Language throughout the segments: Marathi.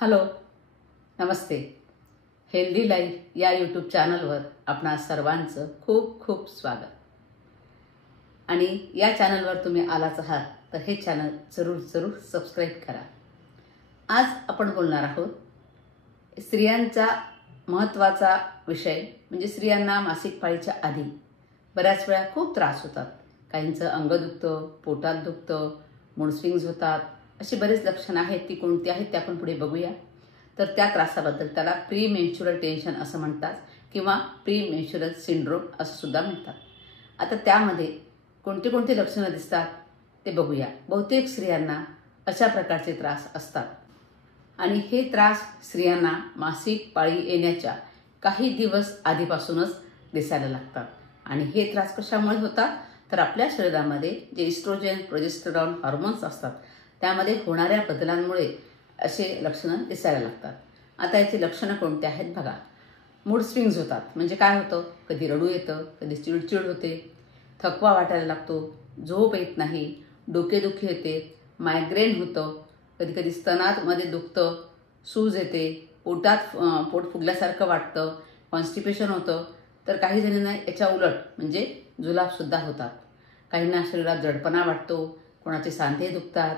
हॅलो, नमस्ते. हेल्दी लाईफ या यूट्यूब चॅनलवर आपणा सर्वांचं खूप खूप स्वागत. आणि या चॅनलवर तुम्ही आलाच आहात तर हे चॅनल जरूर सबस्क्राईब करा. आज आपण बोलणार आहोत स्त्रियांचा महत्त्वाचा विषय म्हणजे स्त्रियांना मासिक पाळीच्या आधी बऱ्याच वेळा खूप त्रास होतात. काहींचं अंग दुखतं, पोटात दुखतं, मूड स्विंग्स होतात. अशी बरेच लक्षणं आहेत. ती कोणती आहेत ते आपण पुढे बघूया. तर त्या त्रासाबद्दल त्याला प्री मेन्स्ट्रुअल टेन्शन असं म्हणतात किंवा प्री मेन्स्ट्रुअल सिंड्रोम असं सुद्धा म्हणतात. आता त्यामध्ये कोणती कोणती लक्षणं दिसतात ते बघूया. बहुतेक स्त्रियांना अशा प्रकारचे त्रास असतात आणि हे त्रास स्त्रियांना मासिक पाळी येण्याच्या काही दिवस आधीपासूनच दिसायला लागतात. आणि हे त्रास कशामुळे होतात तर आपल्या शरीरामध्ये जे इस्ट्रोजन, प्रोजेस्टेरॉन हार्मोन्स असतात त्यामध्ये होणाऱ्या बदलांमुळे असे लक्षणं दिसायला लागतात. आता याची लक्षणं कोणती आहेत बघा. मूड स्विंग्स होतात. म्हणजे काय होतं, कधी रडू येतं, कधी चिडचिड होते, थकवा वाटायला लागतो, झोप येत नाही, डोकेदुखी येते, मायग्रेन होतं, कधी कधी स्तनामध्ये दुखतं, सूज येते, पोट फुगल्यासारखं वाटतं, कॉन्स्टिपेशन होतं. तर काही जणांना याच्या उलट म्हणजे जुलाबसुद्धा होतात. काहींना शरीरात जडपणा वाटतो, कोणाचे सांधे दुखतात,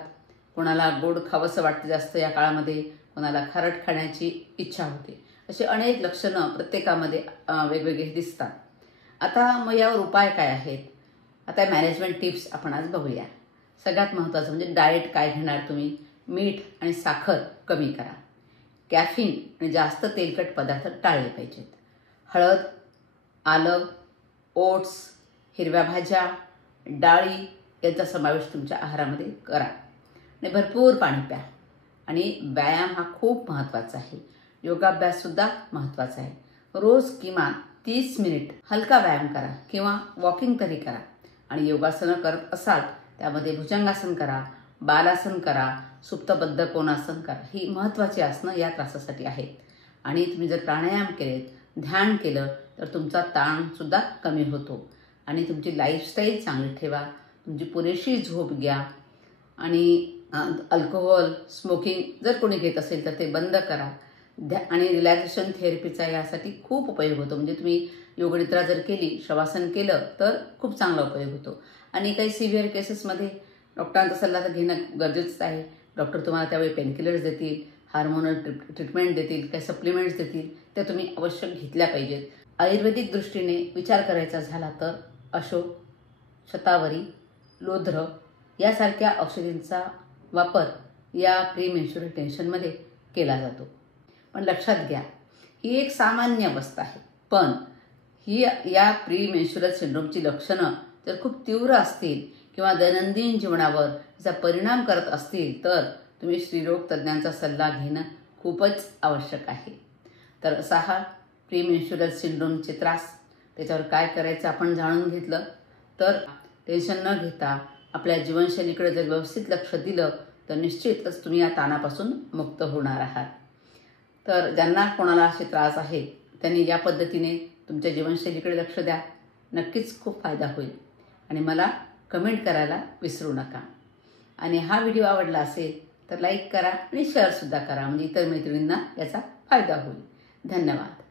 कोणाला गोड खावंसं वाटतं जास्त या काळामध्ये, कोणाला खारट खाण्याची इच्छा होते. अशी अनेक लक्षणं प्रत्येकामध्ये वेगवेगळे दिसतात. आता मग यावर उपाय काय आहेत? आता मॅनेजमेंट टिप्स आपण आज बघूया. सगळ्यात महत्त्वाचं म्हणजे डाएट काय घेणार तुम्ही. मीठ आणि साखर कमी करा. कॅफीन आणि जास्त तेलकट पदार्थ टाळले पाहिजेत. हळद, आलं, ओट्स, हिरव्या भाज्या, डाळी यांचा समावेश तुमच्या आहारामध्ये करा. आणि भरपूर पाणी प्या. आणि व्यायाम हा खूप महत्त्वाचा आहे. योगाभ्याससुद्धा महत्त्वाचा आहे. रोज किमान 30 मिनिट हलका व्यायाम करा किंवा वॉकिंग तरी करा. आणि योगासनं करत असाल त्यामध्ये भुजंगासन करा, बालासन करा, सुप्तबद्ध कोणासन करा. ही महत्त्वाची आसनं या त्रासासाठी आहेत. आणि तुम्ही जर प्राणायाम केलेत, ध्यान केलं तर तुमचा ताणसुद्धा कमी होतो. आणि तुमची लाईफस्टाईल चांगली ठेवा. तुमची पुरेशी झोप घ्या. आणि अल्कोहोल, स्मोकिंग जर कोणी घेत असेल तर ते बंद करा. आणि रिलॅक्सेशन थेरपीचा यासाठी खूप उपयोग होतो. म्हणजे तुम्ही योगनिद्रा जर केली, शवासन केलं तर खूप चांगला उपयोग होतो. आणि काही सिव्हिअर केसेसमध्ये डॉक्टरांचा सल्ला तर घेणं गरजेचंच आहे. डॉक्टर तुम्हाला त्यावेळी पेनकिलर्स देतील, हार्मोनल ट्रीटमेंट देतील, काही सप्लिमेंट्स देतील, त्या तुम्ही अवश्य घेतल्या पाहिजेत. आयुर्वेदिक दृष्टीने विचार करायचा झाला तर अशोक, शतावरी, लोध्र यासारख्या औषधींचा वापर या प्री मेन्स्ट्रुअल टेन्शनमध्ये केला जातो. पण लक्षात घ्या, ही एक सामान्य अवस्था आहे. पण ही या प्री मेन्स्ट्रुअल सिंड्रोमची लक्षणं जर खूप तीव्र असतील किंवा दैनंदिन जीवनावर त्याचा परिणाम करत असतील तर तुम्ही स्त्रीरोग तज्ज्ञांचा सल्ला घेणं खूपच आवश्यक आहे. तर असा हा प्री मेन्स्ट्रुअल सिंड्रोमचे त्रास, त्याच्यावर काय करायचं आपण जाणून घेतलं तर टेन्शन न घेता आपल्या जीवनशैलीकडे जर व्यवस्थित लक्ष दिलं तर निश्चितच तुम्ही या ताणापासून मुक्त होणार आहात. तर ज्यांना कोणाला असे त्रास आहेत त्यांनी या पद्धतीने तुमच्या जीवनशैलीकडे लक्ष द्या. नक्कीच खूप फायदा होईल. आणि मला कमेंट करायला विसरू नका. आणि हा व्हिडिओ आवडला असेल तर लाईक करा आणि शेअरसुद्धा करा. म्हणजे इतर मैत्रिणींना याचा फायदा होईल. धन्यवाद.